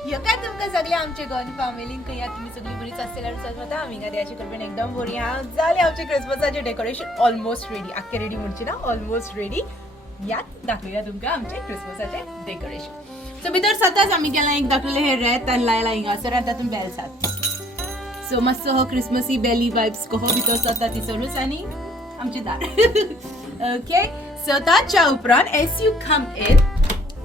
काय तुमकां सगळे आमचे गोवन फॅमिलीन कया तुम्ही सगळी बरीच आसतल्यार सजवता आमी देवाची कृपेन एकदम बरी आहा. जाले आमचे क्रिसमसाचे डेकोरेशन ऑलमोस्ट रेडी. आख्खे रेडी म्हणची ना, ऑलमोस्ट रेडी. यात दाखवूया तुमकां आमचे क्रिसमसाचे डेकोरेशन. सो भितर सताच आमी केला एक दाखवले हे रेत आनी लायला हिंगासर आनी तातूंत बेल्स आसात. सो मातसो हो क्रिसमसी बेली वायब्स कहो भितर सता तिसरूच आनी आमचे दार. ओके, सो ताच्या उपरांत एस यू कम इन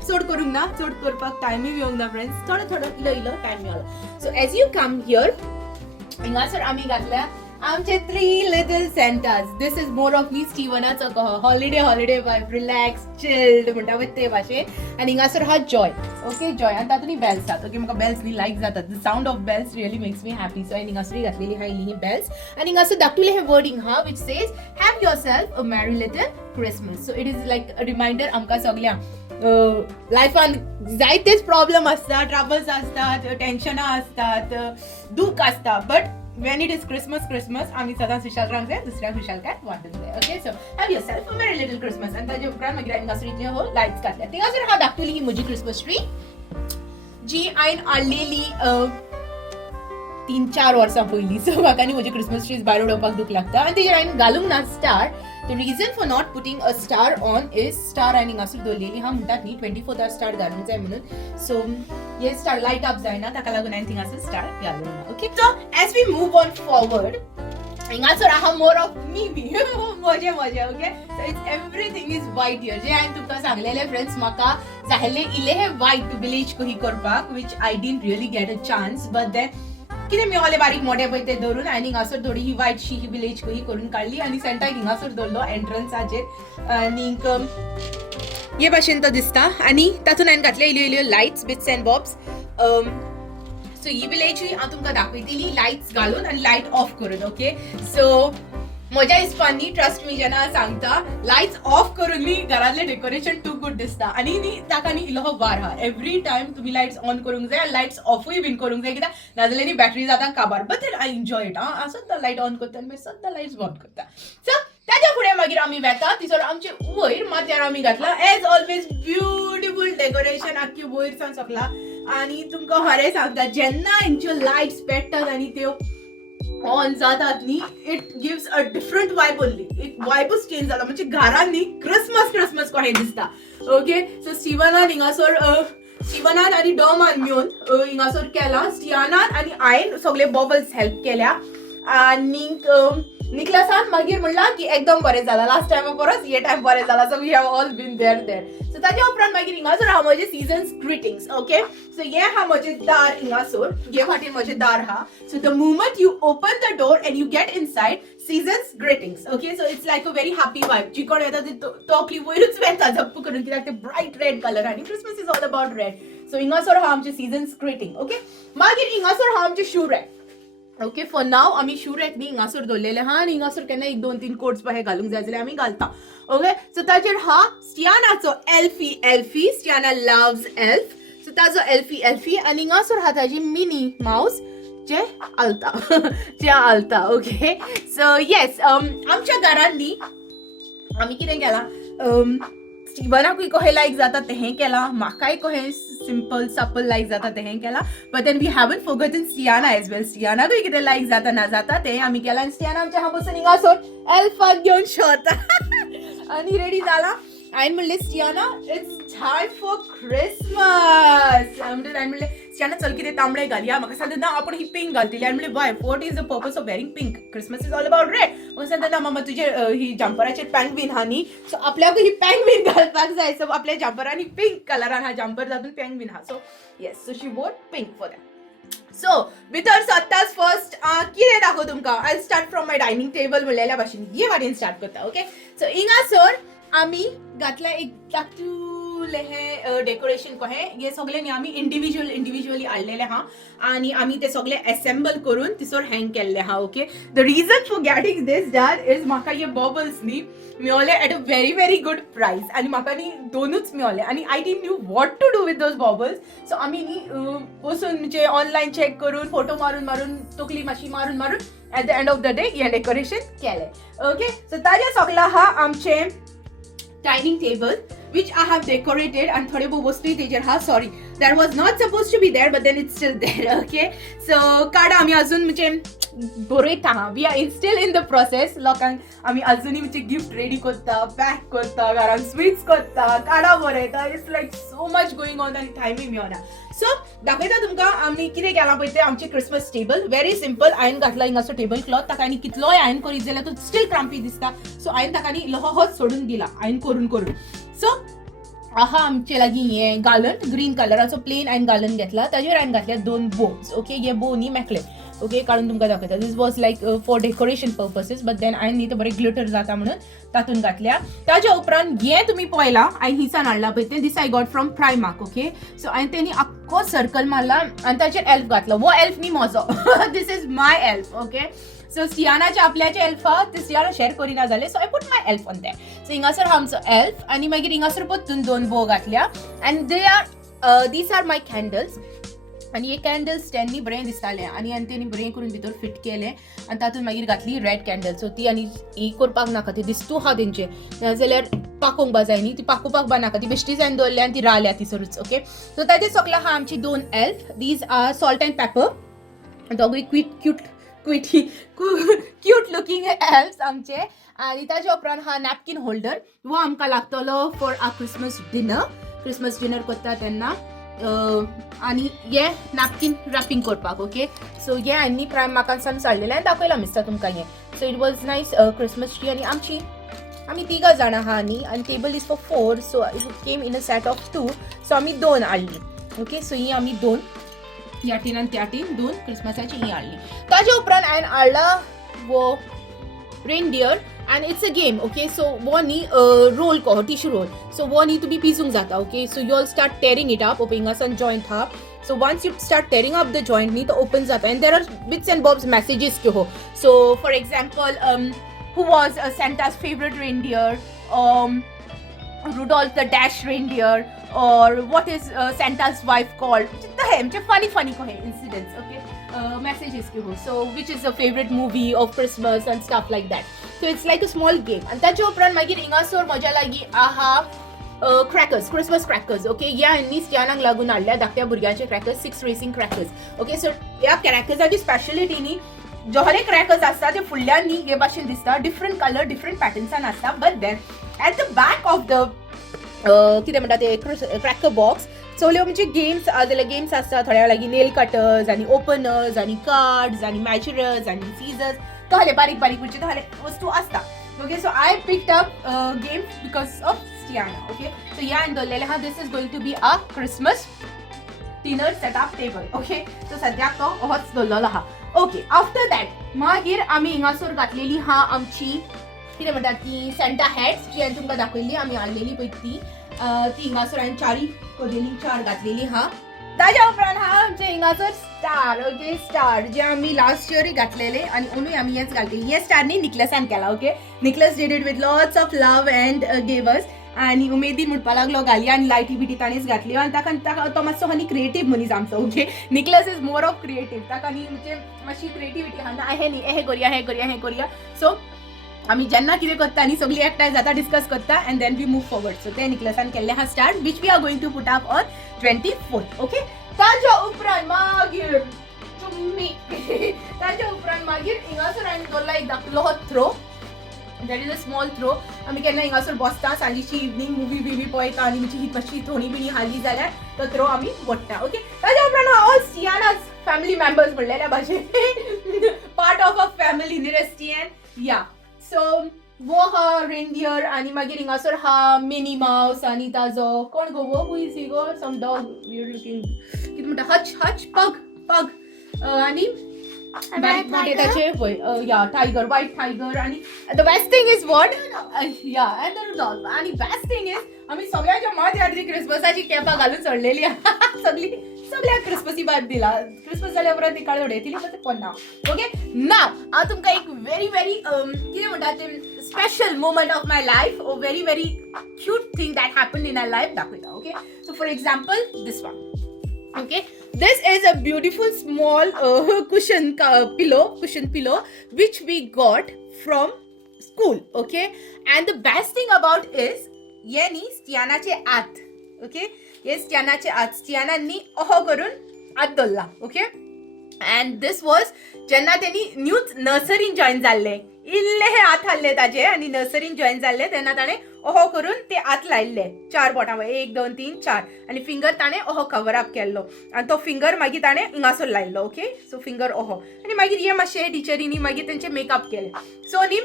चड करूंक ना, चड करपाक टायमूय येवंक ना फ्रेंड्स, थोडो इलो टायम मेळ्ळो. So as you come here हिंगासर आमी घातल्या आमचे 3 little Santas. This is more of me स्टीवनाचो कहो हॉलिडे वायब, रिलॅक्स चिल्ड म्हणटा पळय ते भाशेन. आनी हिंगासर हा जॉय. ओके, जॉय आनी तातूंत बेल्स आसात. ओके, म्हाका बेल्स न्ही लायक जातात. The sound of bells really makes me happy. So हांवें हिंगासर घातलेली हा ही बेल्स आनी हिंगासर दाखवले हे वर्डिंग हा which says have yourself a merry little Christmas. So it is like a reminder आमकां सगल्यांक लायफान जायतेच प्रॉब्लेम असतात, ट्रबल्स असतात, टेन्शनां असतात, दूख असता, but when it is Christmas आम्ही सदांच खुशाल रावंक जाय, दुसऱ्याक खुशालकाय वाटूंक जाय. Okay, so have yourself a very little Christmas. आनी ताजे उपरांत मागीर हिंगासर इतले हो लायट्स घातल्या. थिंगासर हांव दाखयली ही म्हजी क्रिसमस ट्री जी हांवें हाडलेली 3-4 वर्सां पयलीं. सो म्हाका न्ही म्हजी क्रिसमस ट्रीज भायर उडोवपाक दूख लागता आनी तेजेर हांवें घालूंक ना star. The region for not putting a star on is star हांवें हिंगासर दवरलेली हा म्हणटात न्ही 24th स्टार घालूंक जाय म्हणून. सो हे स्टार लायट अप जायना ताका लागून हांवें थिंगासर स्टार घालूंक ना. Okay, so as we move on forward हिंगासर आहा मोर ऑफ मी मजे. Okay, so it's everything is white here. जे हांवें तुमकां सांगलेले फ्रेंड्स म्हाका जाहले इले हे वायट विलेज कही करपाक which I didn't really get a chance, but then कितें मेळ्ळें बारीक मोठे पळय ते धरून आनी हिंगासर थोडी ही वायटशी ही विलेज कही करून काडली आनी सेंटा हिंगासर दवरलो एंट्रन्साचेर. आनीक हे भाशेन तो दिसता आनी तातूंत हांवें घातले इल्यो lights bits and bobs. So ही विलेजूय हांव तुमकां दाखयतली लायट्स घालून आनी लायट ऑफ करून. ओके, सो म्हज्या हिसपांनी ट्रस्ट मी जेन्ना सांगता लायट्स ऑफ करून न्ही घरांतलें डेकोरेशन टू गुड दिसता. आनी न्ही ताका न्ही इल्लो वार आहा. एवरी टायम तुमी लायट्स ऑन करूंक जाय, लायट्स ऑफूय बीन करूंक जाय, कित्याक नाजाल्यार न्ही बॅटरी जाता काबार. But I enjoy it. हांव सद्दां लायट ऑन करता आनी मागीर सद्दां लायट्स बंद करता. सो ताज्या फुडें मागीर आमी वेता थिसर आमचे वयर माथ्यार आमी घातला एज ऑलवेज ब्युटिफूल डेकोरेशन आख्खी वयर सावन सकला. आनी तुमकां खरें सांगता जेन्ना हेंच्यो लायट्स पेट्टात आनी त्यो ऑन जातात न्ही it gives a different vibe only. एक वायबूच चेंज जाता म्हणजे घरान न्ही क्रिसमस कशें दिसता. ओके, सो स्टीवनान हिंगासर स्टीवनान आनी डॉमान मेळून हिंगासर केला. स्टियानान आनी हांवें सगळे बॉबल्स हेल्प केल्या. आनीक निकलासान मागीर म्हणला की एकदम बरें जालां, लास्ट टायमा परस हे टायम बरें जालां. So we have all been there. So ताज्या उपरांत मागीर हिंगासर हा म्हजे सिजन्स ग्रिटिंग्स. ओके, सो हे हा म्हजें दार हिंगासर, हे फाटीर म्हजें दार हा. So the moment you open the door and you get inside season's greetings. Okay, so it's like a very happy vibe. जी कोण येता तो आपली वयरूच वेता झप्प करून, कित्याक ते ब्रायट रेड कलर आनी Christmas is all about red. So हिंगासर हा आमचे सीजन्स ग्रिटिंग. ओके, मागीर हिंगासर हा आमचे shoe rack. Okay, for now आमी शू रॅक न्ही हिंगासर दवरलेले हा आनी हिंगासर केन्ना 1-2-3 कोट्स हे घालूंक जाय जाल्यार आमी घालता. ओके, सो ताचेर हा स्टियानाचो एल्फी. स्टियाना लव्स एल्फ. सो ताजो एल्फी आनी हिंगासर हा ताजी मिनी माउस जे आलता. ओके, सो येस आमच्या घरान न्ही आमी कितें केलां स्टीवनाकूय कहें लायक जाता तें केलां, म्हाकाय कहें सिंपल सपल लायक जाता तें केलां. But then we haven't forgotten Stiana as well. स्टियानाकूय कितें लायक जाता ना जाता तें आमी केलां आनी स्टियाना आमच्या हांगा बसून हिंगासर एल्फाक घेवन शोता आनी रेडी जाला. हांवें म्हणलें स्टियाना इट्स टायम फॉर क्रिसमस. हांवें म्हणलें स्टियाना चल कितें तांबडे घालया. म्हाका सांगता ना आपण ही पिंक घालतली. हांवें म्हणलें why what is the purpose of wearing pink, Christmas is all about red. म्हाका सांगता ना मामा तुजे ही जम्पराचेर पेंग्वीन हा न्ही, सो आपल्याकूय ही पेंग्वीन घालपाक जाय. सो आपल्या जम्परांनी पिंक कलरान हा जम्पर तातूंत पेंग्वीन हा. So yes, so she wore pink for that. So भितर सत्ताच फर्स्ट कितें दाखोव तुमकां. I start from my dining table म्हणलेल्या भाशेन हे वाटेन स्टार्ट करता. ओके, सो हिंगासर आमी घातल्या एक धाकटुलें हे डेकोरेशन कहें. हे सगळे न्ही आमी इंडिव्हिज्युअली हाडलेले हा आनी आमी ते सगळे असेंबल करून तिसर हँग केल्ले हा. Okay, the region for getting this that is म्हाका हे बॉबल्स न्ही मेळ्ळे एट अ व्हेरी गुड प्रायस आनी म्हाका न्ही दोनूच मेळ्ळे आनी I didn't knew what to do with those baubles. So आमी न्ही बसून म्हणजे ऑनलायन चॅक करून फोटो मारून तकली मातशी मारून eight the end of the day हें डेकोरेशन केलें. ओके, सो ताजे सगळा हा आमचे dining table which I have decorated and थोडे बहुत वस्तू तेजेर हा sorry that was not supposed to be there but then it's still there okay so काडा आमी अजून म्हणजे बरयता we are still in the process लोकांक आमी अजूनही म्हणजे गिफ्ट रेडी करता पॅक करता घरान स्वीट्स करता काडा बरयता it's like so much going on आनी टायमूय मेळना सो दाखयता तुमकां आमी कितें केलां पळय तें आमचें क्रिसमस टेबल व्हेरी सिंपल हांवें घातला हिंगासो टेबल क्लॉथ ताका आनी कितलोय हांवें करीत जाल्यार तो स्टील क्रांपी दिसता सो हांवें ताका आनी इल्लो होच सोडून दिला हांवें करून सो आहा आमचे लागीं हें गालन ग्रीन कलराचो प्लेन हांवें गालन घेतला ताजेर हांवें घातल्या 2 बोज ओके हे बो न्ही मेकळे ओके काढून तुमकां दाखयता this was like for decoration purposes but then हांवें न्ही तें बरें ग्लिटर जाता म्हणून तातूंत घातल्या ताज्या उपरांत हें तुमी पळयलां हांवें हिसान हाडलां पळय तें this I got from Primark okay so हांवें तेणी आख्खो सर्कल मारला आनी ताचेर एल्फ घातलो वो एल्फ न्ही म्हजो this is my elf okay so सियानाचे आपल्याचे एल्फ आहा ते सियाना शेअर करिना जाले so I put my elf on that so हिंगासर हा आमचो एल्फ आनी मागीर हिंगासर परतून 2 बो घातल्या and they are these are my candles आनी हे कॅन्डल्स स्टँडनी बरें दिसतालें आनी तेणी बरें करून भितर फिट केलें आनी तातूंत मागीर घातली रेड कॅन्डल सो ती आनी ही करपाक नाका ती दिसतू आहा तेंचे नाजाल्यार पाकोवंक जाय न्ही ती पाकोवपाक नाका ती बेश्टी जायन दवरल्या आनी ती रावल्या थिसरूच ओके सो ताजे सकला हा आमची 2 elf these are salt and pepper दोगूय क्यूट लुकींग एल्फ्स आमचे आनी ताजे उपरांत हा नॅपकीन होल्डर वो आमकां लागतलो फॉर आ क्रिसमस डिनर करता तेन्ना आनी हे नॅपकीन रॅपिंग करपाक ओके सो हे हांवें प्रायमार्कांसान हाडलेलें आनी दाखयलां मिस्टर तुमकां हें so it was nice Christmas tree आनी आमी 3 जाणां आहा न्ही आनी table is for 4 so it came in a set of 2 so आमी 2 हाडली ओके सो ही आमी 2 ह्या टीन आनी त्या टीन 2 क्रिसमसाची ही हाडली ताजे उपरांत हांवें हाडला वो reindeer and it's a game okay so one roll ko tissue roll so one need to be piecing jata okay so you all start tearing it up opening a joint ha so once you start tearing up the joint need to open jata and there are bits and bobs messages ke ho so for example who was Santa's favorite reindeer Rudolph the Dash reindeer or what is Santa's wife called jitna hai mujhe funny ko hai incidents okay messages ke ho so which is a favorite movie of Christmas and stuff like that so it's like a small game and ताचे उपरांत मागीर हिंगासर म्हज्या लागीं आहा crackers Christmas crackers okay ह्या हांवें स्टियानाक लागून हाडल्या धाकट्या भुरग्याचे crackers 6 racing crackers okay so ह्या क्रॅकर्साची स्पेशलिटी न्ही जोहले क्रॅकर्स आसता ते फुडल्यान न्ही हे भाशेन दिसता डिफरंट कलर डिफरंट पॅटर्न्सान आसता but then at the back of the कितें म्हणटा ते क्रॅकर बॉक्स सगल्यो म्हणजे गेम्स जाल्यार गेम्स आसता थोड्या लागीं नेल कटर्स आनी ओपनर्स आनी कार्ड्स आनी मॅचरर्स आनी सीजर्स तहले बारीक म्हणजे तहले वस्तू आसता okay so I picked up games because of Stiana okay so ह्या हांवें दवरलेलें आहा this is going to be a Christmas dinner setup table okay so सद्याक तो होच दवरलेलो आहा ओके आफ्टर दॅट मागीर आमी हिंगासर घातलेली हा आमची कितें म्हणटा ती सेंटा हॅट्स जी हांवें तुमकां दाखयल्ली आमी हाडलेली पळय ती हिंगासर हांवें 4 घातलेली हा ताज्या उपरांत हा आमचे हिंगासर स्टार ओके स्टार जे आमी लास्ट इयरी घातलेले आनी अंदूय आमी हेच घालतली हे स्टार न्ही निकलसान केला okay Nicholas did it with lots of love and gave us आनी उमेदीन म्हणपा लागलो घालया आनी लायटी बिटी ताणेच घातल्यो आनी ताका तो मातसो आनी क्रिएटीव मनीस आमचो okay Nicholas is more of creative ताका न्ही म्हणजे मातशी क्रिएटिविटी आहा ना हे न्ही हे करया सो आमी जेन्ना कितें करता न्ही सगळीं एकठांय जाता डिस्कस करता and then we move forward so ते निकलसान केल्ले हा start which we are going to put up on 24th okay ताज्या उपरांत मागीर हिंगासर हांवें दवरला एक धाकलो हो throw that is a small throw आमी केन्ना हिंगासर बसता सांजेची इवनिंग मुवी बिवी पळयता आनी म्हणजे मातशी थोडी बिणी हाली जाल्यार तो थ्रो आमी वडटा ओके ताज्या उपरांत ऑल स्टियानाज फॅमिली मेंबर्स म्हणलेल्या भाशेन पार्ट ऑफ अ फॅमिली निरेस्टियन या सो वो हा रेनडियर आनी मागीर हिंगासर हा मिनी माउस आनी ताजो कोण गो वो हू इज ही गो सम डॉग वियर्ड लुकिंग कितें म्हणटा हच पग आनी बारीक मोठे ताचे या टायगर व्हाईट टायगर आनी the best thing is what या एंड द रुडॉल्फ आनी बेस्ट थिंग इज आमी सगळ्याच्या मात यादी क्रिसमसाची कॅपां घालून सोडलेली सगळ्या क्रिसमसी बाद दिला क्रिसमस जाल्या उपरांत ती काळी उडयतली पण ते पन्ना ओके नाव हांव तुमकां एक व्हेरी कितें म्हणटा ते special moment of my life oh very cute thing that happen in our life दाखयता okay so for example this one okay this is a beautiful small cushion pillow which we got from school okay and the best thing about is ये न्ही स्टियानाचे आत, okay, हे स्टियानाचे आत, स्टियानांनी अहो करून आत दवरला, ओके. अँड दिस वॉज जेन्ना त्यांनी न्यूच नर्सरीन जॉईन जाल्ले, इल्ले हे आत हाडले ताजे आनी नर्सरीन जॉईन जाल्ले तेन्ना ताणें अहो करून ते आत लायल्ले 4 बोटां, 1 2 3 4, आनी फिंगर ताणें अहो कवर अप केल्लो आनी तो फिंगर मागीर ताणें हिंगासर लायल्लो, ओके. सो फिंगर अहो आनी मागीर हे मातशे टिचरींनी मागीर तेंचे मेकअप केले. सो न्ही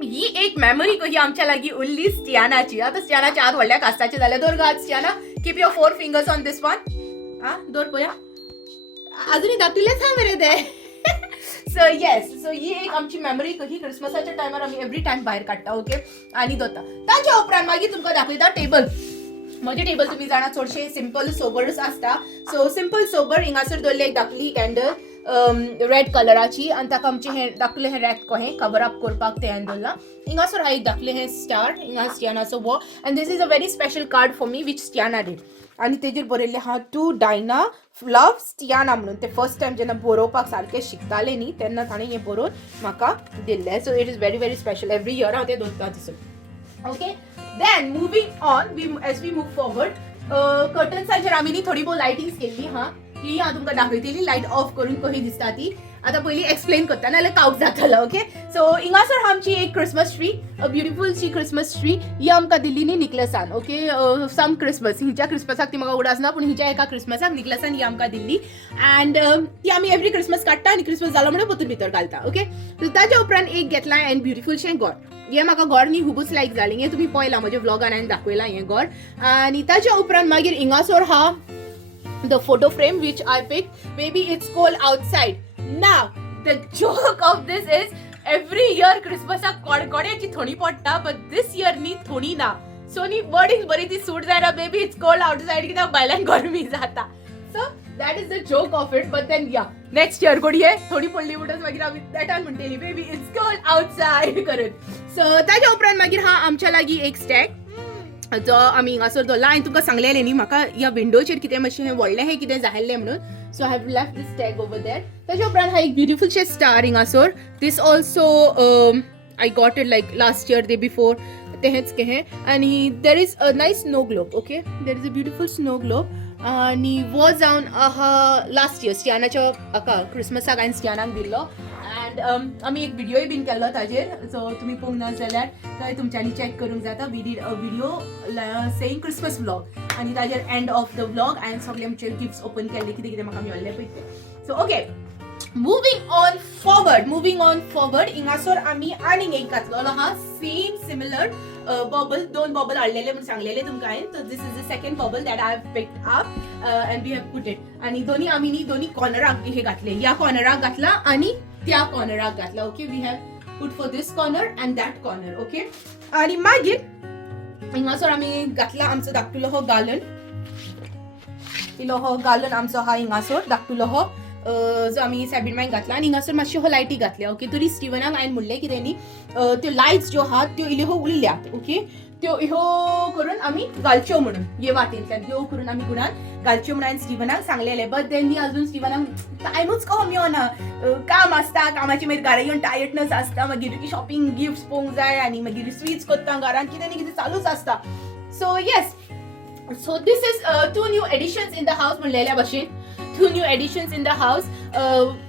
ही एक मेमरी कशी आमच्या लागीं उरली स्टियानाची. आतां स्टियानाच्या हात व्हडल्या कास्ताचे जाले. दोर गात Stiana, keep your 4 fingers on this one. दोर पळया, अजूनही दाखवलेच हा मरे ते. सो येस, सो ही एक आमची मेमरी कशी क्रिसमसाच्या टायमार आमी एवरी टायम भायर काडटा, ओके, आनी दवरता. ताच्या उपरांत मागीर तुमकां दाखयता टेबल. म्हजे टेबल तुमी जाणा चडशे सिंपल सोबरच आसता. सो सिंपल सोबर हिंगासर दवरले एक धाकली कॅन्डल रेड कलराची आनी ताका आमचे हे दाखले हे रेड कहें कवर अप करपाक ते हांवें दवरला. हिंगासर हा एक दाखले हे स्टार, हिंगा स्टियानाचो वो, and this is a very special card for me which Stiana did. आनी तेजेर बरयल्ले हा टू डायना लव स्टियाना म्हणून. ते फर्स्ट टायम जेन्ना बरोवपाक सारके शिकताले न्ही तेन्ना ताणें हें बरोवन म्हाका दिल्लें. So it is very very special. Every year हांव तें दवरता दिसून, okay. Then moving on, as we move forward, कर्टन्साचेर आमी न्ही थोडी भोव लायटिंग्स केल्ली. ही हांव तुमकां दाखयतली लायट ऑफ करून कशी दिसता ती. आतां पयलीं एक्सप्लेन करता नाल्यार कावट जातलो, ओके. सो हिंगासर आमची एक क्रिसमस ट्री, अ ब्युटिफूल शी क्रिसमस ट्री. ही आमकां दिल्ली न्ही निकलसान, ओके. सम क्रिसमस, हिच्या क्रिसमसाक ती म्हाका उडास ना, पूण हिच्या एका क्रिसमसाक निकलसान ही आमकां दिल्ली. अँड ती आमी एवरी क्रिसमस काडटा आनी क्रिसमस जालो म्हणून पोतून भितर घालता, ओके. सो ताच्या उपरांत एक घेतला एंड ब्युटिफूलशें गोड. हें म्हाका गोड न्ही खूबच लायक जालें. हें तुमी पळयलां म्हज्या व्लॉगान हांवें दाखयलां हें गोड. आनी ताच्या उपरांत मागीर हिंगासर हा the photo frame which I picked. Maybe it's cold outside. Now the joke of this is every year Christmasak कोड्याची थोडी पडटा, but this year नी थोडी ना. So नी बरीच बरी ती सूट जायना. Maybe it's cold outside कित्याक भायल्यान गरमी जाता. So that is the joke of it. But then yeah, next year कोडये थोडी पडली म्हणटच मागीर आमी देटान म्हणटली maybe it's cold outside करून. So ताच्या उपरांत मागीर हा आमच्या लागीं एक स्टॅग जो आमी हिंगासर दवरला. हांवें तुमकां सांगलेलें न्ही म्हाका ह्या विंडोचेर कितें मातशें हें व्हडलें हें कितें जाल्लें म्हणून. So I have left this tag over there. ताच्या उपरांत हा एक ब्युटिफूलशें स्टार हिंगासर. This also I got it like last year, day before तेंच कहें. आनी there is a nice snow globe, okay. There is a beautiful snow globe. आनी वो जावन आहा लास्ट इयर स्टियानाच्या हाका क्रिसमसाक हांवें स्टियानाक दिल्लो. अँड आमी एक व्हिडियोय बीन केल्लो ताजेर. सो तुमी पळोवंक ना जाल्यार थंय तुमच्यांनी चॅक करूंक जाता. We did a video saying Christmas vlog आनी ताजेर एंड ऑफ द व्लॉग हांवें सगळे आमचे गिफ्ट्स ओपन केल्ले कितें कितें म्हाका मेळ्ळें पळय ते. So okay, moving on forward हिंगासर आमी आनीक एक घातलेलो हा सेम सिमिलर बबल. 2 बबल हाडलेले म्हणून सांगलेले तुमकां हांवें. So this is the second bubble that I have picked up and we have put it. आनी दोनी आमी न्ही दोनी कॉर्नराक हे घातले. ह्या कॉर्नराक घातला आनी त्या कॉर्नराक घातला, okay. We have put for this corner and that corner, okay. आनी मागीर हिंगासर आमी घातला आमचो धाकटुलो हो गालन. इलो हो गालन आमचो हा हिंगासर धाकटुलो हो जो आमी सॅबीन मागीर घातला. आनी हिंगासर मातश्यो हो लायटी घातल्या, ओके. तरी स्टिवनाक हांवें म्हणलें कितें न्ही त्यो लायट्स ज्यो आहात त्यो इल्ल्यो उरल्यात, ओके. त्यो ह्यो करून आमी घालच्यो म्हणून हे वाटेंतल्यान ह्यो करून आमी गुणान घालच्यो म्हणून हांवें स्टिवनाक सांगलेलें. बट देन न्ही अजून स्टिवनाक टायमूच कहो मेळना. काम आसता, कामाची मागीर घरा येवन टायर्डनस आसता, मागीर शॉपिंग गिफ्ट्स पळोवंक जाय आनी मागीर स्वीट्स करता घरान कितें न्ही कितें चालूच आसता. So yes, so this is 2 new editions in the हावस म्हणलेल्या भशेन. 2 न्यू एडिशन्स इन द हावस.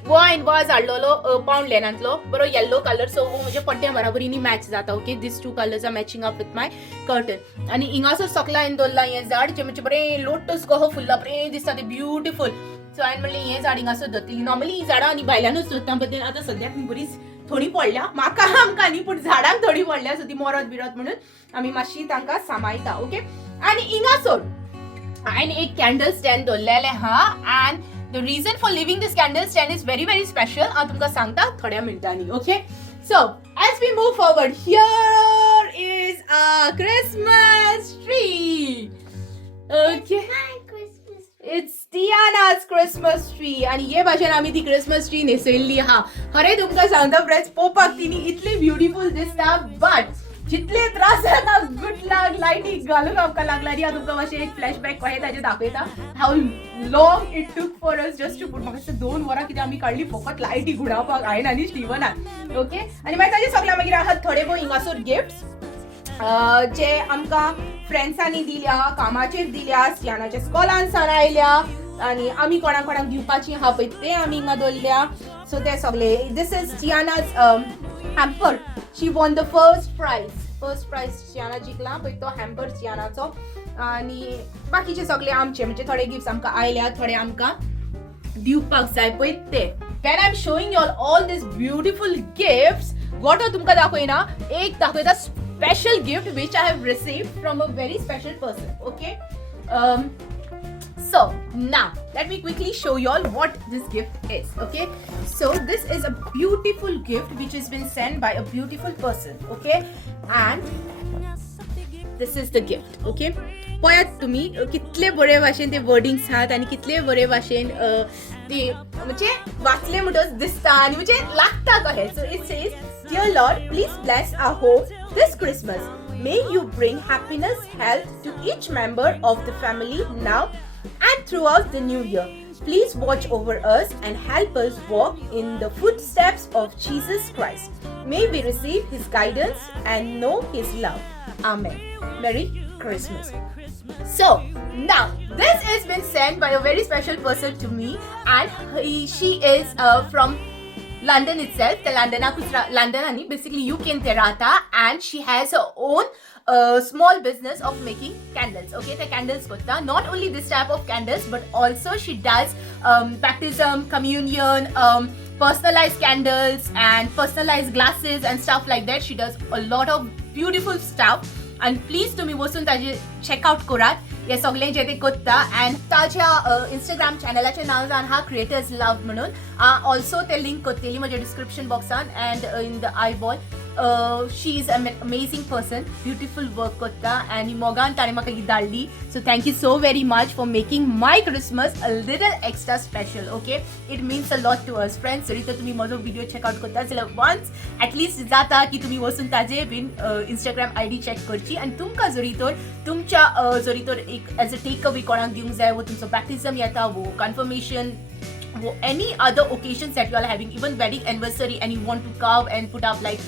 वो हांवें वाज हाडलेलो पावंड लेनांतलो, बरो येल्लो कलर. सो वो म्हज्या पड्ड्या बराबरीनी मॅच जाता, okay. These 2 colours are matching up with my curtain. आनी हिंगासर सकला हांवें दवरला हें झाड जें म्हणजे बरें लोटस कहो फुल्ला बरें दिसता तें ब्युटिफूल. सो हांवें म्हणलें हें झाड हिंगासर दवरतलीं. नॉर्मली ही झाडां आनी भायल्यानूच दवरता, बट आतां सद्याक बरीच थोडी पडल्या. म्हाका आमकां न्ही पूण झाडांक थोडी पडल्या, सो ती मरत बिरत म्हणून आमी मातशी तांकां सांबाळटा, ओके. आनी हिंगासर हांवें एक कॅन्डल स्टँड दवरलेलें हा. And the reason for leaving this candle stand is very very special. हांव तुमकां सांगता थोड्या मिनटांनी, okay. So as we move forward, here is a Christmas tree, okay. It's Tiana's Christmas tree. आणि हे भाशेन आमी ती क्रिसमस ट्री न्हेसयल्ली हा. खरें तुमकां सांगता फ्रेंड्स, पळोवपाक ती न्ही इतली ब्युटिफूल दिसता, बट जितले त्रास जाता गुड लक लायटी घालूंक आमकां लागला न्ही. हांव तुमकां मातशें एक फ्लॅशबॅक कहें ताजें दाखयता how long it took for us just to पूण म्हाका 2 वरां कितें आमी काडली फकत लायटी घुडावपाक हांवें आनी स्टिवनान, ओके. आनी मागीर ताजे सगळ्या मागीर आहात थोडे भोव हिंगासर गिफ्ट्स. जे आमकां फ्रेंड्सांनी दिल्या, कामाचेर दिल्या, स्टियानाच्या स्कॉलान सान आयल्या आनी आमी कोणाक कोणाक दिवपाची आहा पळय ते आमी हिंगा दवरल्या. सो ते सगळे this is Stiana's hamper. She won the first prize Stiana जिंकला पळय तो हॅम्पर स्टियानाचो. आनी बाकीचे सगळे आमचे म्हणजे थोडे गिफ्ट्स आमकां आयल्या, थोडे आमकां दिवपाक जाय पळय ते. When I'm showing you all these beautiful gifts, what तुमकां दाखयना, एक दाखयता special gift which I have received from a very special person. Okay, so now let me quickly show you all what this gift is. Okay, so this is a beautiful gift which has been sent by a beautiful person. Okay, and this is the gift. Okay, पळयात तुम्ही कितले बरे भाशेन ते wordings आहात आनी कितले बरे भाशेन ते म्हणजे वाचले म्हणटच दिसता आनी म्हणजे लागता कशें. So it says, dear Lord, please bless our home this Christmas. May you bring happiness, health to each member of the family now and throughout the new year. Please watch over us and help us walk in the footsteps of Jesus Christ. May we receive his guidance and know his love. Amen. Merry Christmas. So now this has been sent by a very special person to me, and she is from London itself. The London ani basically UK in Terata, and she has her own small business of making candles. Okay, the candles kotta, not only this type of candles but also she does baptism, communion, personalized candles and personalized glasses and stuff like that. She does a lot of beautiful stuff, and please तुम्ही वचून ताजे checkout करात हे सगळे जे ते कोत्ता. And ताज्या इंस्टाग्राम चॅनलाचें नांव जावन आहा क्रिएटर्स लव म्हणून. ऑल्सो ते लिंक कोत्तेली म्हज्या डिस्क्रिप्शन बॉक्सान and in the eye ball. शी इज an amazing person, beautiful work kotta, and mogan tane म्हाका ही धाडली. So thank you so very much for making my Christmas a little extra special. Okay, it means a lot to us friends. जरी तर तुम्ही माझो video checkout करता जाल्यार once at least जाता की तुम्ही वचून ताजे बीन इंस्टाग्राम आयडी चेक करची, आणि तुमकां जरी तर तुमच्या जरी तर एक एज अ टेक अवे कोणाक दिवंक जाय, वो तुमचो बॅप्टिझम येता, वो confirmation, any other occasions that you are having, even wedding anniversary, and you want to carve and put up like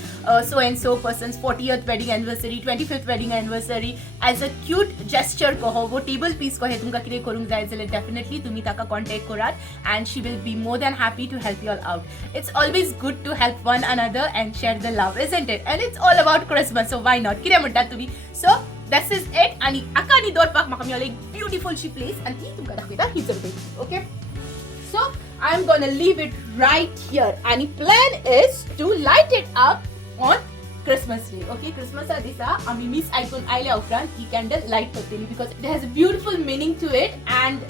so and so person's 40th wedding anniversary, 25th wedding anniversary as a cute gesture koho, wo table piece kohe tumka kire korung jay jale, definitely tumi taka contact korat and she will be more than happy to help you all out. It's always good to help one another and share the love, isn't it? And it's all about Christmas, so why not? Kire munta tumi. So this is it. Ani akani dorpak makami all एक beautiful she place and ती tumka dakheta hi zarbe. Okay, so I'm gonna leave it right here, and the plan is to light it up on Christmas Day. Okay, Christmas disa ami miss icon aile upfront ki candle light karteli because it has a beautiful meaning to it, and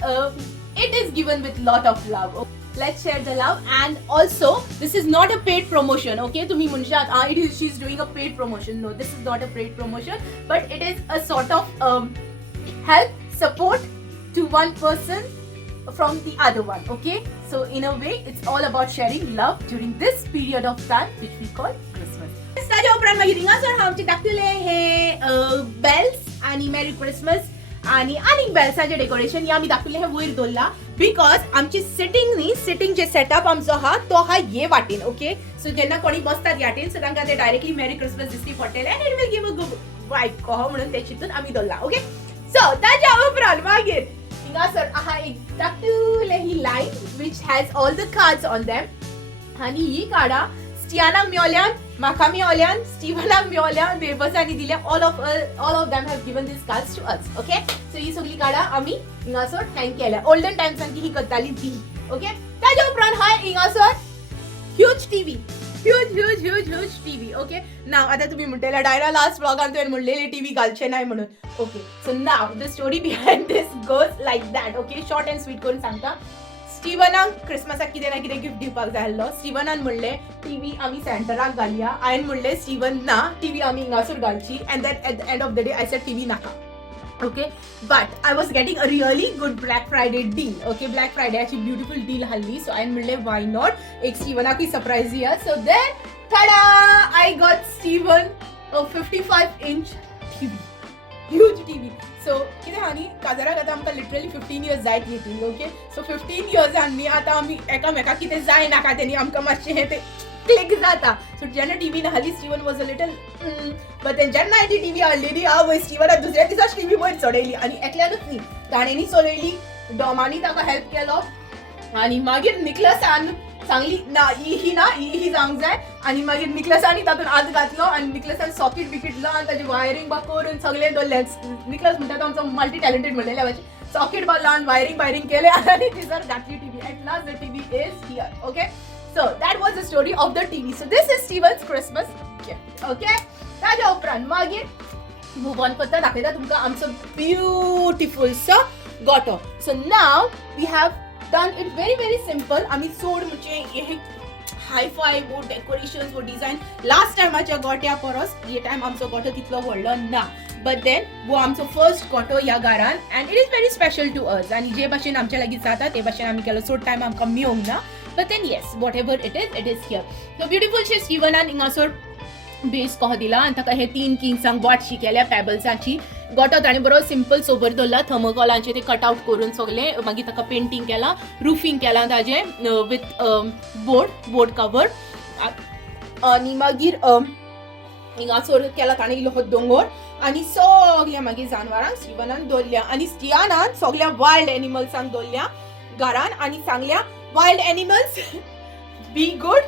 it is given with lot of love. Okay? Let's share the love. And also this is not a paid promotion. Okay, to me munshat it is, she's doing a paid promotion. No, this is not a paid promotion, but it is a sort of help, support to one person from the other one. Okay, so in a way it's all about sharing love during this period of time which we call Christmas. ताज्या उपरांत मागीर हिंगासर आमचे दाखयले हे bells आनी मेरी Christmas आनी आनीक बेल्साचे decoration हे आमी दाखयले हे वयर दवरला बिकॉज आमची सिटींग जे सेटअप आमचो आहा तो आहा हे वाटेन. ओके, सो जेन्ना कोणी बसतात ह्या वाटेन सो तांकां ते डायरेक्टली मेरी क्रिसमस दिसती पडटले end it will give a good vibe कहो म्हणून ते चिंतून आमी दवरला. ओके, सो ताज्या उपरांत मागीर हिंगासर आहा एक धाकटुले ही line which has all the cards on them, आनी ही कार्डां स्टियानाक मेवल्यान, म्हाका मेवल्यान, स्टीवनाक मेवल्यान, बेबसांनी दिल्या. all of them have given these cards to us. Okay, so ही सगळी कार्डां आमी हिंगासर हँग केल्या. ओल्डन टायम्सान ही करताली ती. ओके, ताज्या उपरांत हा हिंगासर huge TV, huge TV. Okay, now आता तुम्ही म्हणटले डायरा लास्ट व्लॉगान तुवें म्हणलेले टीव्ही घालचे नाही म्हणून. Okay, so now the story behind this goes like that. Okay, short and sweet करून सांगता. स्टीवनाक क्रिसमसाक कितें ना कितें गिफ्ट दिवपाक जाय आसलो. स्टीवनान म्हणलें टीव्ही आमी सेंटराक घालया. हांवें म्हणलें स्टीवन ना, टीव्ही आमी हिंगासर घालची. And then at the end of the day I said TV नाका. Okay, but I was getting a really good Black Friday deal. Okay, Black Friday actually beautiful deal halli, so I म्हणले why not, एक स्टीवनाक की surprise Diya. So then tada, I got Steven a 55-inch TV, huge TV. So कितें हानी काजाराक आतां आमकां literally 15 years जायत घेतली. Okay, so 15 years आनी आतां आमी एकामेकाक कितें जाय नाका तेणी आमकां मातशें हें तें क्लिक जाता. सो जेन्ना टीव्ही हाली Steven was a little but जेन्ना ती टीव्ही हाडलेली आवय स्टीवना दुसऱ्या दिसाच टीव्ही वयर चडयली आनी एकल्यानूच न्ही ताणेंनी चलयली, डॉमानी ताका हेल्प केलो आनी मागीर निकलसान सांगली ना ही जावंक जाय आनी मागीर निकलसानी तातून हात घातलो आनी निकलसान सॉकेट बिकेट लावन ताजें वायरींग बा करून सगळें दवरलें. निकलस म्हणटा तो आमचो मल्टी टॅलेंटेड म्हणलेल्या भाशेन सॉकेट बा लावन वायरींग केलें आनी थिंयसर घातली TV. At last the TV is here. Okay, so that was the story of the TV. So this is Steven's Christmas gift. Okay, ताज्या उपरांत मागीर मूव ऑन करता दाखयता तुमकां आमचो ब्युटिफूल सो गोटो. So now we have done it very simple. आम्ही चड म्हणजे हे हाय फाय वो डेकोरेशन्स वो डिझायन लास्ट टायमाच्या गोट्या परस हे टायम आमचो गोटो तितलो व्हडलो ना. बट देन वो आमचो फर्स्ट गोटो ह्या घरान and it is very special to us. आनी जे भाशेन आमच्या लागीं जाता ते भाशेन आमी केलो. चड टायम आमकां मेळोंक ना. But then yes whatever it is here. So beautiful स्टीवनान हिंगासर बेस कहो दिला आनी ताका हे 3 किंग्सांक वाटशी केल्या पेबल्सांची. गोटो ताणें बरो सिंपल सोबर दवरला थर्मोकॉलांचे ते कट आउट करून सगळें. मागीर ताका पेंटींग केलां, रुफींग केलां ताजें विथ बोर्ड कवर आनी मागीर हिंगासर केला ताणें इल्लो हो दोंगर आनी सगळ्या मागीर जानवरांक स्टीवनान दवरल्या आनी स्टीवनान सगळ्या वायल्ड एनिमल्सांक दवरल्या घरान आनी सांगल्या wild animals be good,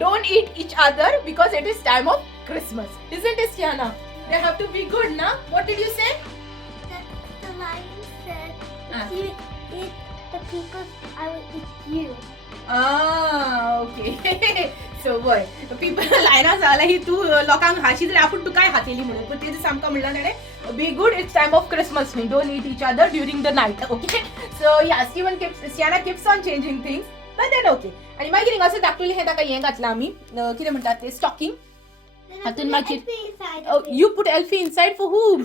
don't eat each other because it is time of Christmas. Isn't it, Stiana? They have to be good, na? What did you say? The lion said, if you eat the people, I will eat you. Okay. So boy, people लायना जाला ही तू लोकांक हाशी जाल्यार आपूण तू काय हातेली म्हणून पण तेजे सामका म्हणला ताणें be good it's time of Christmas न्ही don't eat each other during the night. Okay, so yeah Stiana keeps on changing things but then okay. आनी मागीर हिंगासर धाकटुलें हें ताका हें घातलां आमी कितें म्हणटात ते स्टॉकिंग. हातून मागीर you put Elfie inside for whom.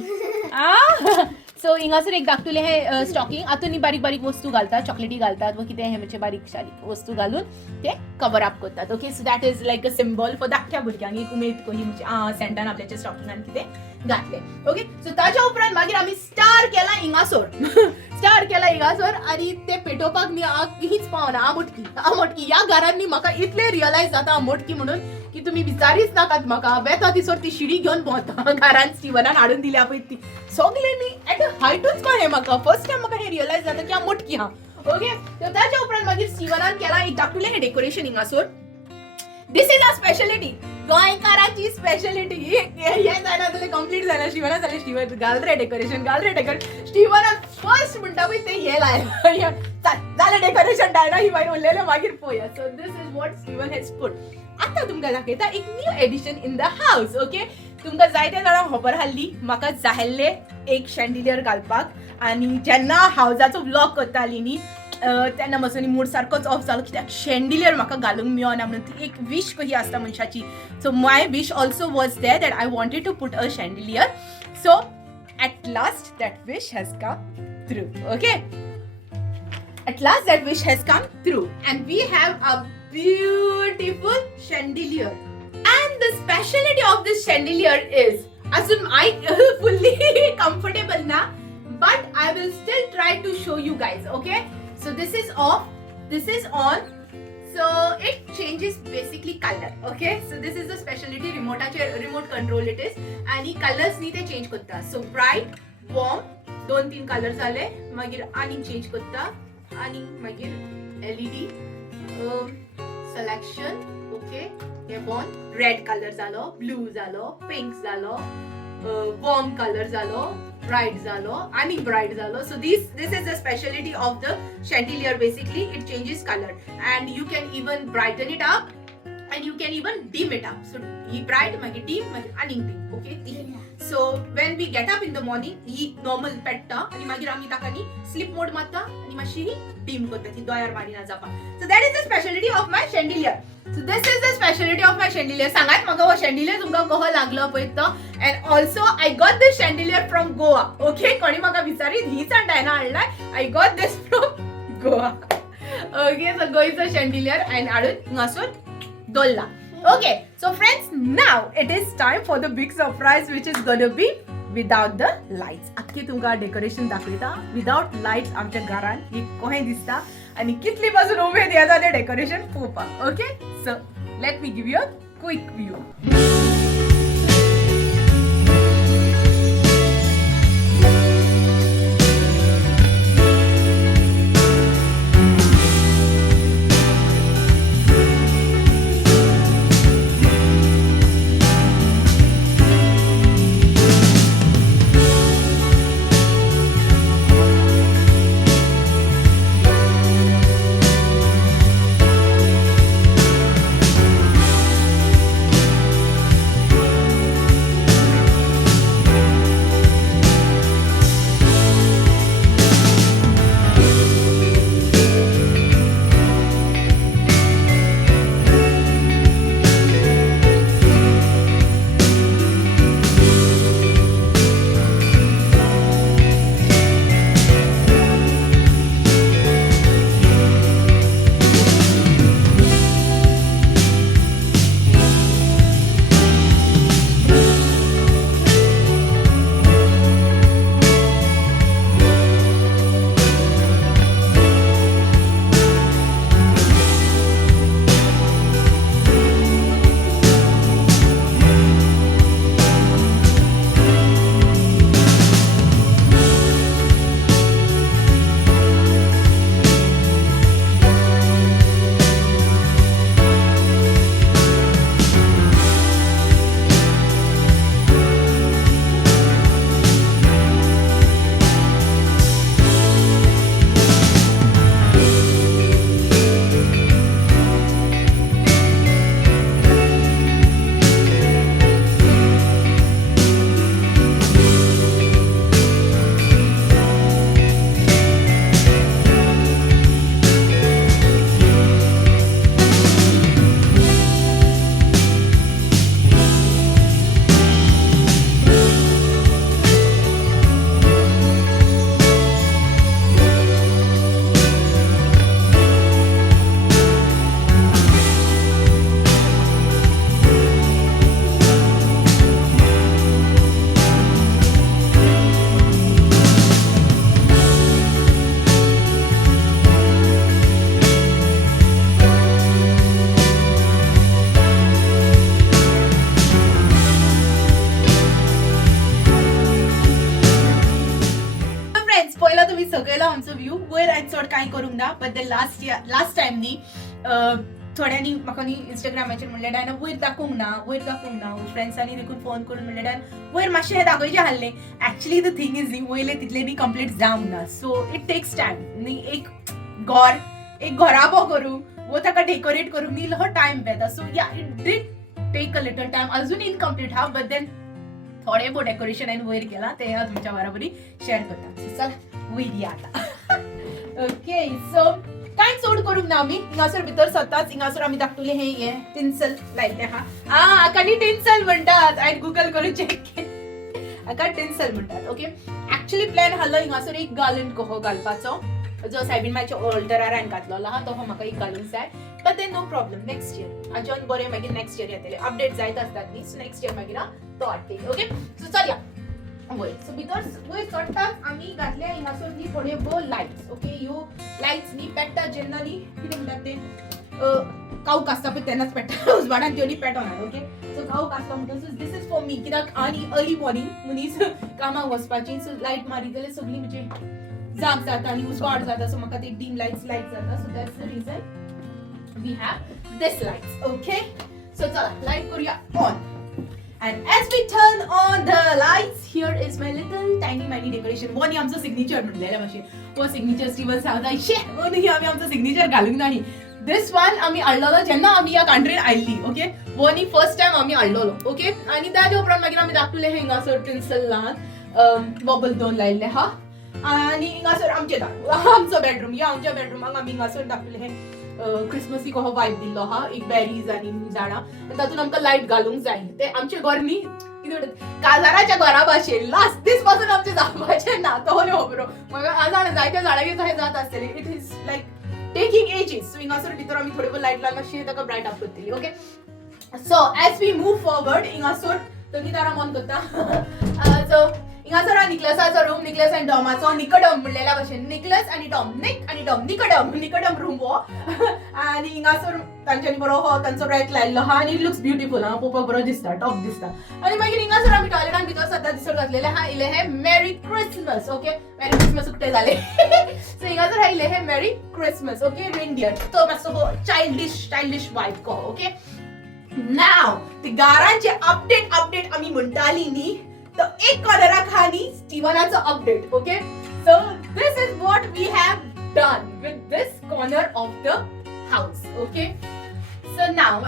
So हिंगासर एक धाकटुलें हें स्टॉकिंग हातून बारीक बारीक वस्तू घालतात, चॉकलेटी घालतात वा कितें हें म्हणजे बारीक शारीक वस्तू घालून ते कवर अप करतात. Okay, so that is like a symbol for धाकट्या भुरग्यांक एक उमेद कही म्हणजे सेंटान आपल्याच्या स्टॉकिंगान कितें घातलें. ओके, सो ताच्या उपरांत मागीर आमी स्टार केला हिंगासर आनी ते पेटोवपाक न्ही हीच पावना आमोटकी ह्या घरांनी म्हाका इतलें रियलायज जाता आमोटकी म्हणून की तुमी विचारीच नाकात म्हाका. बेता दिसोर ती शिडी घेवन भोंवता घरान स्टीवनान हाडून दिल्या पळय ती सगळ्यांनी एट हायटूच कळ्ळें म्हाका. फर्स्ट टायम म्हाका हें रियलायज जाता की हांव मोटकी हा. ओके, सो ताच्या उपरांत मागीर स्टीवनान केला एक धाकटुलें हें डेकोरेशन हिंगासर. दिस इज अ स्पेशलिटी, गोंयकाराची स्पेशलिटी. हे जायना जाल्यार कंप्लीट जालें. स्टीवना जालें स्टीवन घाल रे डेकोरेशन. स्टीवनान फर्स्ट म्हणटा पळय ते हे लायलें जालें डेकोरेशन डायना ही मागीर उरलेलें मागीर पळोवया. So this is what Steven has put. आतां तुमकां दाखयता एक new addition in the house. Okay, तुमकां जायत्या जाणांक खबर आसली म्हाका जाय एक शँडिलियर घालपाक आनी जेन्ना हावजाचो व्लॉग करताली न्ही तेन्ना म्हजो न्ही मूड सारकोच ऑफ जालो कित्याक शँडिलियर म्हाका घालूंक मेळना म्हणून ती एक वीश कशी आसता मनशाची. So my wish also was there that I wanted to put a chandelier. So at last that wish has come through. Okay, at last that wish has come through and we have a beautiful chandelier and the specialty of this chandelier is assume I fully comfortable na but I will still try to show you guys. Okay, so this is off, this is on, so it changes basically color. Okay, so this is the specialty remote control it is आणि colours नी ते change करता. So bright warm 2-3 colour जाले मागीर आनी change करता आनी मागीर एलईडी सिलेक्शन. ओके, हे बॉन रेड कलर जालो, ब्लू जालो, पिंक जालो, वॉर्म कलर जालो, ब्राइट जालो आणि ब्राइट जालो. So this is the specialty of the chandelier. Basically it changes color and you can even brighten it up and you can even dim it up. So he bright magi dim magi aning dim. Okay, so when we get up in the morning he normal पेट्टा आणि मागीर आमी ताका नी sleep मोड मारता आणि मातशी ही dim करता ती दोयार मारिना जावपा. So that is the specialty of my chandelier. So this is the specialty of my chandelier. सांगात म्हाका हो chandelier तुमकां कहो लागलो पळय तो. And also I got this chandelier from Goa. Okay, कोणी म्हाका विचारीत हीच डायना हाडलाय. I got this from Goa. Okay, so गोयचो chandelier and हाडून हिंगासर दवरला. Okay, so friends, now it is time for the big surprise which is going to be without the lights. अख्खी तुमकां डेकोरेशन दाखयता विदाउट लाइट्स आमच्या घरान एक कहें दिसता आणि कितली पासून उमेद येता ते डेकोरेशन पळोवपाक. Okay, so let me give you a quick view. सगळेला आमचो व्ह्यू वयर आयज चड कांय करूंक ना बट द लास्ट टायम न्ही थोड्यांनी म्हाका न्ही इंस्टाग्रामाचेर म्हणलें डायना वयर दाखोवंक ना फ्रेंड्सांनी देखून फोन करून म्हणलें डायना वयर मातशें हें दाखोवचें आहलें एक्चुअली द थिंग इज न्ही वयले तितलें न्ही कंप्लीट जावंक ना सो इट टेक्स टायम न्ही एक घोराबो करूंक वो ताका डेकोरेट करूंक न्ही इल्लो टायम वेता so yeah it did take a little time अजून इनकम्प्लीट हा बट देन थोडे भो डेकोरेशन हांवें वयर केला ते हांव तुमच्या बरोबरी शेअर करता सो चला वयर या आतां ओके सो कांय चड करूंक ना आमी हिंगासर भितर सताच हिंगासर आमी धाकटुलें हे टिन्सल लायल्लें आहा आकानी टिन्सल म्हणटात हांवें गुगल करून चॅक केलें आका टिन्सल म्हणटात ओके एक्चुअली प्लॅन आसलो हिंगासर एक गार्लंड कहो घालपाचो जो सायबीनमाच्या ऑल्टरार हांवें घातलेलो आहा तो म्हाका एक घालूंक जाय but then no problem next year आजून बरें मागीर नेक्स्ट इयर येतलें अपडेट जायत आसतात न्ही सो नेक्स्ट इयर मागीर तो हाडटली ओके सो चल या वयर सो भितर वयर चडटात आमी घातले हिंगासर न्ही थोडे बो लायट्स ओके ह्यो लायट्स न्ही पेट्टा जेन्ना न्ही कितें म्हणटात ते कावूक आसता पळय तेन्नाच पेट्टा उजवाडान त्यो न्ही पेटोना ओके सो कावूक आसता म्हणटा so this is for me कित्याक आनी अर्ली मॉर्निंग मनीस कामाक वचपाची सो लायट मारी जाल्यार सगळी म्हणजे जाग जाता आनी उजवाड जाता सो म्हाका ते डीम लायट्स लायट जाता so that's the reason we have this lights okay so चला लायट करूया on And as we turn on the lights, here is my little tiny decoration. One ही आमचं सिग्नेचर म्हणलेलं मातशें. वो signature Steven सांगता शे ही आमी आमचं सिग्नेचर घालूंक ना न्ही. This one आमी हाडलेलो जेन्ना आमी ह्या कंट्रीन आयल्ली ओके. वो न्ही फर्स्ट टायम आमी हाडलेलो ओके. आनी ताजे उपरांत मागीर आमी धाकटुले हिंगासर टिन्सल ल्हान बबल दोन लायल्ले हा. आनी हिंगासर आमचें दार आमचो बेडरूम या आमच्या बेडरूमाक आमी हिंगासर धाकटुले हे क्रिसमसी कहो वायब दिल्लो हा एक बॅरीज आनी झाडां तातूंत आमकां लायट घालूंक जाय ते आमचे घर न्ही कितें काजाराच्या घरा भाशेन लास्ट दीस पासून आमचें जावपाचें ना तो खबरो म्हाका जाणा जायत्या झाडांगेर तशें जात आसतलें it is like taking ages so हिंगासर भितर आमी थोडे बहुत लायट लावन मातशी ताका ब्रायट अप करतली okay so as we move forward हिंगासर तो गिटार ऑन करता सो हिंगासर निकलसाचो रूम, निकलस आनी टॉमाचो निकडम म्हणलेल्या भशेन निकलस आनी टॉम, निक आनी टॉम निकडम रूम हो आनी हिंगासर तांच्यांनी बरो हो तांचो रॅक लायल्लो आहा आनी इट लुक्स ब्युटिफूल हा, पळोवपाक बरो दिसता, टॉप दिसता. आनी मागीर हिंगासर आमी टॉयलेटान भितर सद्दां दिसत घातलेले आहा, इले हे मेरी क्रिसमस. ओके, मेरी क्रिसमस उक्ते जाले. सो हिंगासर हा इले हे मेरी क्रिसमस. ओके, रेनडियर तो मातसो चाइल्डिश वाइब को. ओके, नाव ते गारांचे अपडेट आमी म्हणटाली न्ही, तर एक कॉर्नराक हा न्ही स्टीवनाचो update. Okay, so this is what we have done with this corner of the house. Okay, so now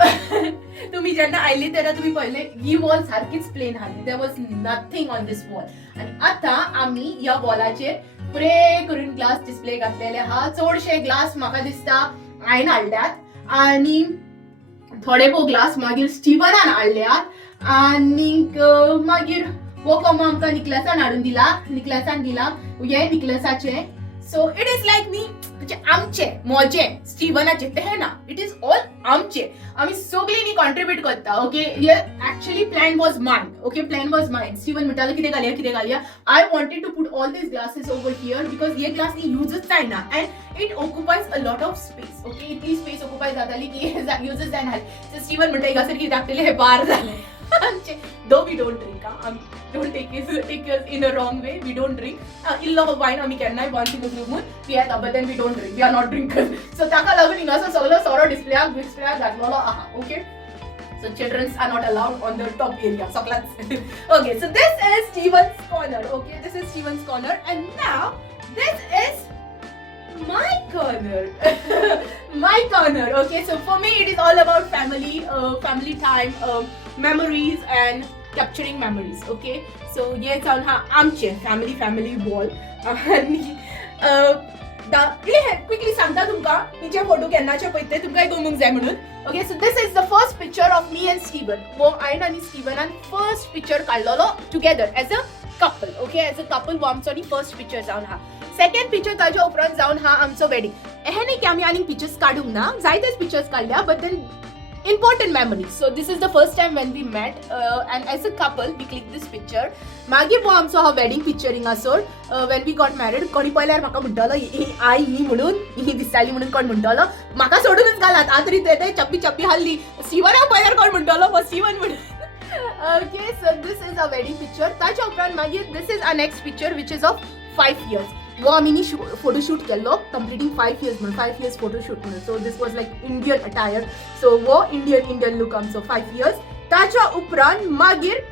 तुम्ही जेन्ना आयली तेन्ना तुम्ही पहिले ही वॉल सारखीच प्लेन आसली, there was nothing on this wall. आणि आता आम्ही या वॉलाचेर बरे करून ग्लास डिस्प्ले घातलेले आहा. चडशे ग्लास म्हाका दिसता हांवें हाडल्यात आणि थोडे भोव ग्लास मागीर स्टीवनान हाडल्यात आणि मागीर हो कोंबो आमकां निकलसान हाडून दिला, निकलसान दिला, हे निकलसाचे. सो इट इज लायक न्ही म्हणजे आमचे मोजे स्टीवनाचे ते ना, इट इज ऑल आमचे. आमी सगळीं न्ही कॉन्ट्रिब्यूट करता. ओके, हे actually plan was mine. Okay, plan was mine. Steven म्हणटालो कितें घालया. I wanted to put all these glasses over here because हे ग्लास न्ही युजच जायना and it occupies a lot of space. Okay, इतली स्पेस ऑक्युपाय जाताली की युजच जायना. सो स्टीवन म्हणटा हिंगासर कितें धाकटेले हे बार जाले आमचे. Though we don't drink, don't take us in a wrong way. We don't drink. Illo wine आम्ही केन्नाय once in a blue moon पियेता, but then we don't drink. We are not drinkers. So ताका लागून हिंगासर सगळो सोरो डिस्प्लेयाक घातलेलो आहा. Okay, so children are not allowed on the top area. Soklat. Okay, so this is Steven's corner. Okay, this is Steven's corner, and now this is my corner. My corner. Okay, so for me it is all about family time, memories and capturing memories. Okay, so ये जावन हा आमचे family wall. आणि quickly सांगता तुमकां तिचे photo केन्नाचे पळय ते तुमकां गमूंक जाय म्हणून. Okay, so this is the first picture of me and Steven. वो हांवें आनी स्टीवनान फर्स्ट पिक्चर काडलेलो together as a couple. Okay, as a couple वो आमचो न्ही फर्स्ट पिक्चर जावन हा. सेकंड पिक्चर ताच्या उपरांत जावन हा आमचो वेडिंग. हे न्ही की आमी आनीक पिक्चर्स काडूंक ना, जायतेच पिक्चर्स काडल्या, but then important memories. So this is the first time when we met and as a couple we clicked this picture. मागीर वो आमचो हा वेडिंग पिक्चर हिंगासर when we got married. कोणी पळयल्यार म्हाका म्हणटलो ही आई ही म्हणून, ही दिसताली म्हणून कोण म्हणटलो. म्हाका सोडूनच घालात आतरी ते चप्पी हल्ली. स्टीवना पळयल्यार कोण म्हणटलो हो स्टीवन म्हणून. Okay, so this is a wedding picture. ताच्या उपरांत मागीर this is our next picture which is of 5 years. वो आमी फोटोशूट केल्लो कंप्लीटिंग 5 years म्हणून 5 years फोटोशूट म्हणून. So this was like Indian attire. So वो इंडियन लुक आमचो 5 years. ताच्या उपरांत मागीर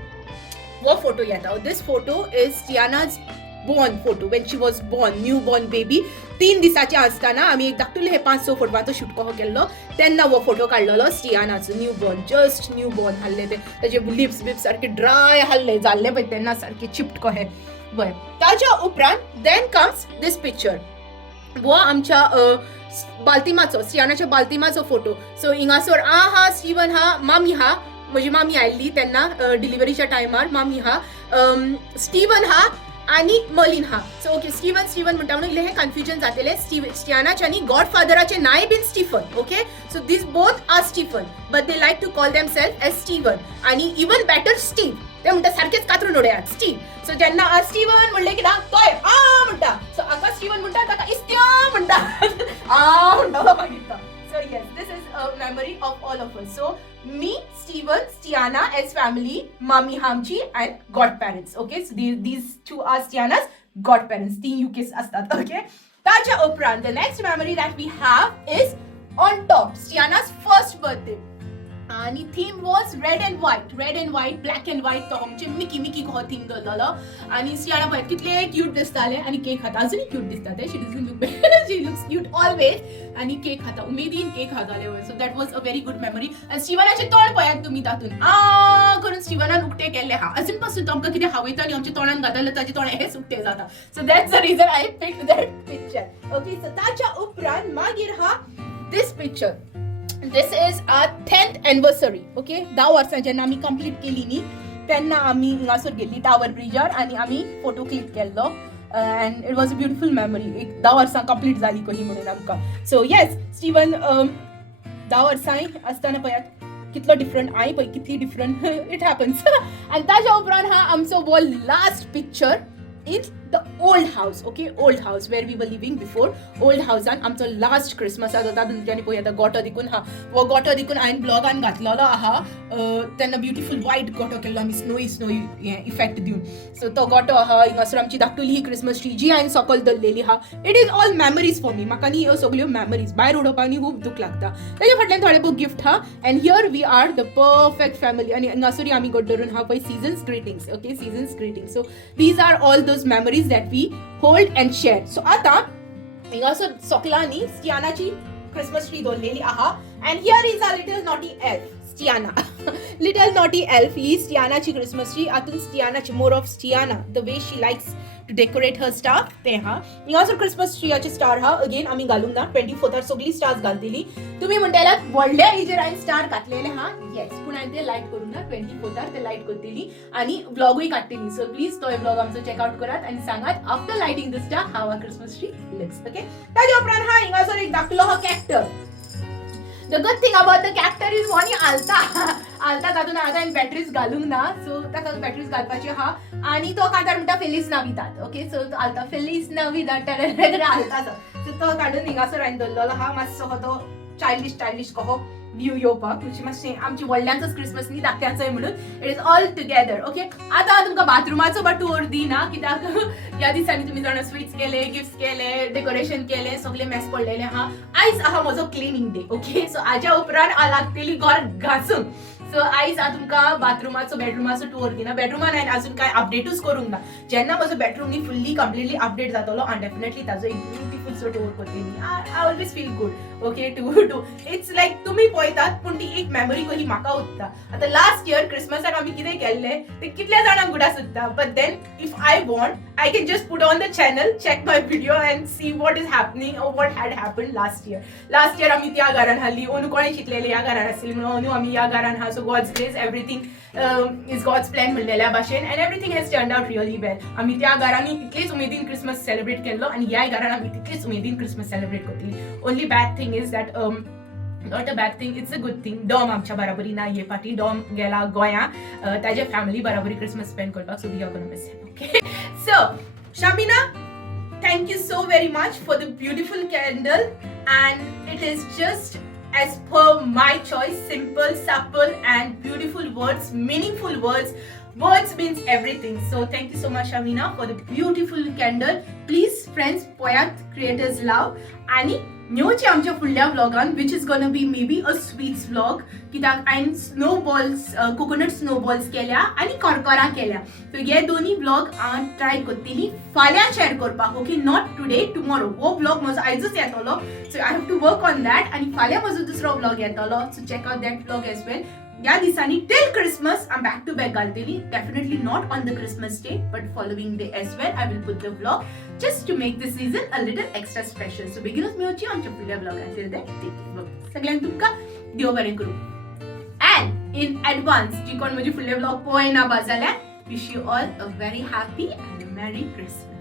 वो फोटो येता. This photo is Stiana's born photo when she was born, newborn baby. 3 दिसाचे आसतना आमी एक धाकटुले हे 5-6 फोटवाचो शूट कहो केल्लो. तेन्ना वो फोटो काडलेलो स्टियानाचो न्यूबॉर्न, जस्ट न्यूबॉर्न हाल्ले ते ताचे लिप्स सारखे ड्राय हाल्ले जाल्ले पळय तेन्ना सारखे चिप्ट कहे. बरें, ताच्या उपरांत देन कम्स दिस पिक्चर. वो आमच्या बाल्तिमाचो, स्टियानाच्या बाल्तिमाचो फोटो. सो हिंगासर हा स्टीवन हा, मामी हा, म्हजी मामी आयल्ली तेन्ना डिलिव्हरीच्या टायमार मामी हा, स्टीवन हा आणि मर्लिन हा. सो ओके, स्टीवन म्हणटा म्हणून इल्ले हे कन्फ्युजन जातले. स्टियानाचे आनी गॉडफादराचे नाय बीन Stephen. Okay, so these both are Stephen but they like to call themselves as Steven आणि इवन बेटर स्टीव. ते म्हणटा सारखेच कातरून उडयात स्टीव. सो जेन्ना स्टीवन म्हणले की ना काय म्हणटा, सो आका स्टीवन म्हणटा ताका इस्त्या म्हणटा म्हणटा मागीर. So yes, this is a memory of all of us. So me, Steven, Stiana as family, Mami Hamchi and godparents. Okay, so these two are Stiana's godparents. 3 UKs astat. Okay. Taja Upran. The next memory that we have is on top Stiana's first birthday. आणि theme was red and white black and white. तो आमचे Mickey कहो theme दवरलेलो आणि स्टियाना पळय कितले cute दिसताले आणि cake खाता अजूनही क्यूट दिसता ते. शी लुक्स क्यूट ऑलवेज आणि केक खाता उमेदीन केक खाताले. So that was a very good memory. आणि स्टिवनाचे तोंड पळयात तुम्ही तातून करून स्टिवनान उक्ते केल्ले हा. अजून पासून तो आमकां कितें हावयता आनी आमच्या तोंडान घातले ताचे तोंड हेच उक्ते जाता. So that's the region I picked that picture. Okay, so ताच्या उपरांत मागीर हा दिस picture. This is our 10th anniversary. Okay, 10 वर्सां जेन्ना आमी कंप्लीट केली न्ही तेन्ना आमी हिंगासर गेल्ली टावर ब्रिजार आनी आमी फोटो क्लिक केल्लो. And it was a beautiful memory. एक 10 वर्सां कंप्लीट जाली कशी म्हणून आमकां. सो येस, स्टीवन 10 वर्सां आसतना पळयात कितलो डिफरंट आई पळय कितली डिफरंट इट हॅपन्स आनी ताच्या उपरांत हा आमचो वो last picture in the old house okay old house where we were living before old हाऊसान आमचो लास्ट क्रिसमस जाता तुमच्यांनी पळय आतां गोठो देखून हा वो गोठो देखून हांवें ब्लॉगान घातलेलो आहा तेन्ना ब्युटिफूल वायट गोठो केल्लो आमी स्नोई हें इफेक्ट दिवन सो तो गोठो आहा हिंगासर आमची धाकटुली ही क्रिसमस ट्री जी हांवें सकयल दवरलेली आहा it is all memories for me म्हाका न्ही ह्यो सगळ्यो मेमरीज भायर उडोवपाक न्ही खूब दूख लागता ताच्या फाटल्यान थोडे पळय गिफ्ट हा and here we are the perfect family आनी हिंगासरूय आमी गोड धरून हा पळय season's greetings okay season's greetings so these are all those memories that we hold and share so आता हिंगासर सकलांनी स्टियानाची क्रिसमस ट्री दवरलेली आहा and here is a little naughty elf Stiana little naughty elf ही स्टियानाची क्रिसमस ट्री हातून स्टियानाची more of Stiana the way she likes to decorate her star ते हा हिंगासर क्रिसमस ट्रीयाचे स्टार हा अगेन आमी घालूंक ना 24 सगळी स्टार्स घालतली तुम्ही म्हणटालात व्हडल्या हेजेर हांवें स्टार घातलेले हा येस पूण हांवें ते लायट करूंक ना 24 ते लायट करतली आनी व्लॉगूय काडटली सो प्लीज तो व्लॉग आमचो चेकआउट करात आनी सांगात after lighting the star how our Christmas tree looks okay ताच्या उपरांत हा हिंगासर एक धाकटो हा कॅक्टर The good thing about the cactus is one आलता तातून आता बॅटरीज घालूंक ना सो ताका बॅटरीज घालपाची हा आणि तो कांतार म्हणटा फेलिस नाविदाद ओके सो तो आलता फेलिस नाविदाद आलता सो तो काडून हिंगासर हांवें दवरलेलो हा मातसो तो चायल्डिश कहो व्यू येवपाक म्हणजे मातशें आमची व्हडल्यांचोच क्रिसमस न्ही धाकट्यांचोय म्हणून it is all together okay आतां हांव तुमकां बाथरुमाचो बट टूर दिना कित्याक ह्या दिसांनी तुमी जाणा स्वीट्स केले गिफ्ट्स केले डेकोरेशन केले सगळे मॅस पडलेले आहा आयज आहा म्हजो क्लिनिंग डे ओके सो हाज्या उपरांत हांव लागतली घर घासूंक सो आयज हांव तुमकां बाथरुमाचो बेडरुमाचो टूर दिना बेडरुमान हांवें अजून कांय अपडेटूच करूंक ना जेन्ना म्हजो बेडरूम न्ही फुल्ली कंप्लिटली अपडेट जातलो आनी डेफिनेटली ताजो एक ब्युटिफूल सो टूर करतली I always feel good okay too it's like तुमी पळयतात पूण ती एक मेमरी कशी म्हाका उरता आतां लास्ट इयर क्रिसमसाक आमी कितें केल्लें तें कितल्या जाणांक गुडास उरता but then if I want I can just put on the channel check my video and see what is happening or what had happen last year आमी त्या घरान हाल्ली अंदू कोणें चिंतलेलें ह्या घरान आसली म्हणून अंदू आमी ह्या घरान आहा so God's grace everything is God's plan म्हणलेल्या भाशेन and everything has turned out really well आमी त्या घरांनी तितलेच उमेदीन क्रिसमस सेलिब्रेट केल्लो आनी ह्या घरान आमी तितलेच उमेदीन क्रिसमस सेलिब्रेट करतली only bad thing is that not a bad thing it's a good thing डॉम आमच्या बराबरी ना हे फाटी डॉम गेला गोंया ताज्या फॅमिली बराबरी क्रिसमस स्पेंड करपाक so we are gonna miss him okay so शामिना thank you so very much for the beautiful candle and it is just as per my choice simple supple and beautiful words meaningful words means everything so thank you so much Shamina for the beautiful candle please friends poyat creators love आणि न्यूची आमच्या फुडल्या व्लॉगान which is gonna be may be a sweets vlog कित्याक हांवें snowballs coconut snowballs केल्या आनी करकरां केल्या सो हे दोन्ही व्लॉग हांव ट्राय करतली फाल्यां शेअर करपाक ओके नॉट टुडे टुमॉरो हो व्लॉग म्हजो आयजूच येतलो so I have to work on that आनी फाल्यां म्हजो दुसरो व्लॉग येतलो so check out that vlog as well ह्या दिसांनी till Christmas I back to back घालतली definitely not on the Christmas day but following day as well I will put the vlog just to make this season a little extra special. So beginners मेवची आमच्या फुडल्या ब्लॉगान till then take care. सगळ्यांक तुमकां देव बरें करूं. And in advance जी कोण म्हजी फुडले blog पळयना बा जाल्यार wish you all a very happy and a merry Christmas.